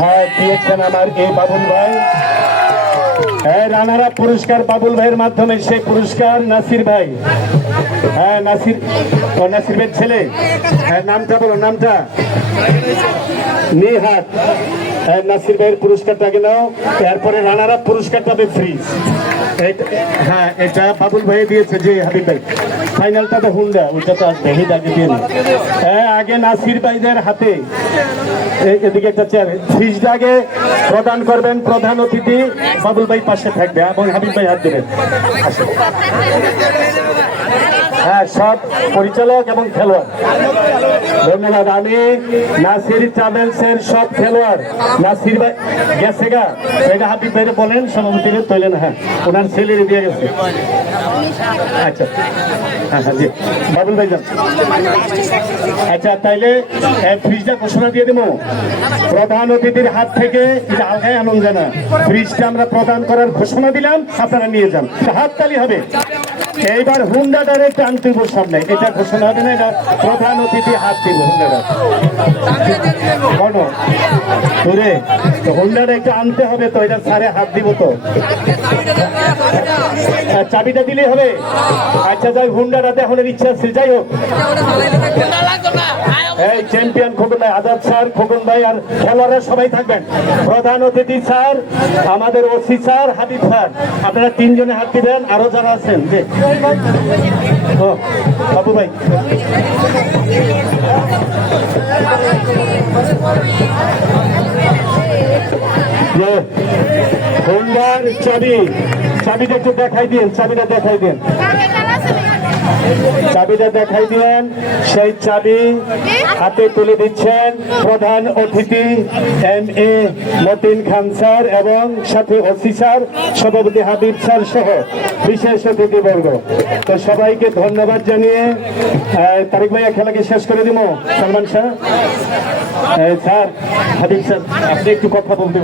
হ্যাঁ দিয়েছেন আমার এ বাবুল ভাই? হ্যাঁ রানারা পুরস্কার বাবুল ভাইয়ের মাধ্যমে সেই পুরস্কার, নাসির ভাই। হ্যাঁ নাসির নাসির ভাইয়ের ছেলে। হ্যাঁ নামটা বলো, নামটা। নিহাত। হ্যাঁ নাসির ভাইয়ের পুরস্কারটা আগে নাও, এরপরে রানারা পুরস্কারটা হবে ফ্রিজ হ্যাঁ এটা বাবুল ভাই দিয়েছে যে হাবিব ভাই। ফাইনালটা তো হুন্ডা ওইটা তো আসবে হিট আগে দিয়ে হ্যাঁ আগে নাসির ভাইদের হাতে এদিকে একটা চেয়ার ফ্রিজটা আগে প্রদান করবেন প্রধান অতিথি। বাবুল ভাই পাশে থাকবে, এবং হাবিব ভাই হাত দেবেন। হ্যাঁ সব পরিচালক এবং খেলোয়াড়। ধন্যবাদ, আমি নাসির ট্রাভেলসের সব খেলোয়াড়। নাসির ভাই গেছে গা? এটা হাবিব ভাইরে বলেন সভাপতিরে তোলেন হ্যাঁ ওনার ছেলের দিয়ে গেছে। আচ্ছা হ্যাঁ হ্যাঁ জি। বাবুল ভাই যান। আচ্ছা তাইলে ফ্রিজটা ঘোষণা দিয়ে দেবো প্রধান অতিথির হাত থেকে এটা আলগায় আনন্দ না ফ্রিজটা আমরা প্রদান করার ঘোষণা দিলাম, আপনারা নিয়ে যান। হাত তালি হবে। এইবার হুন্ডাটারে টান দিব সামনে। এটা ঘোষণা হবে না, এটা প্রধান অতিথি হাত দিব হুন্ডাটা হুন্ডাটা একটু আনতে হবে তো, এটা সারে হাত দিব তো। চাবিটা দিলে হবে। আচ্ছা যাই হুন্ডাটা দেখানোর ইচ্ছা আছে, যাই হোক। চ্যাম্পিয়ন খোকন ভাই আজাদ স্যার খোকন ভাই আর খেলোয়াড়রা সবাই থাকবেন। প্রধান অতিথি স্যার, আমাদের ওসি স্যার, হাবিব স্যার। আপনারা তিনজনে হাত দিবেন, আরও যারা আছেন, যে। ও, বাবু ভাই। চাবি, চাবিটা একটু দেখাই দিন, চাবিটা দেখাই দিন। চাবিটা দেখাই দিন সেই চাবি হাতে তুলে দিচ্ছেন প্রধান অতিথি M A Matin Khan sir এবং সাথে ওসি স্যার, সভাপতি হাবিব স্যার সহ বিশেষ অতিথিবর্গ তো সবাইকে ধন্যবাদ জানিয়ে তারিক ভাইয়া খেলাকে শেষ করে দিব। Salman sir sir, Habib sir, আপনি একটু কথা বলতে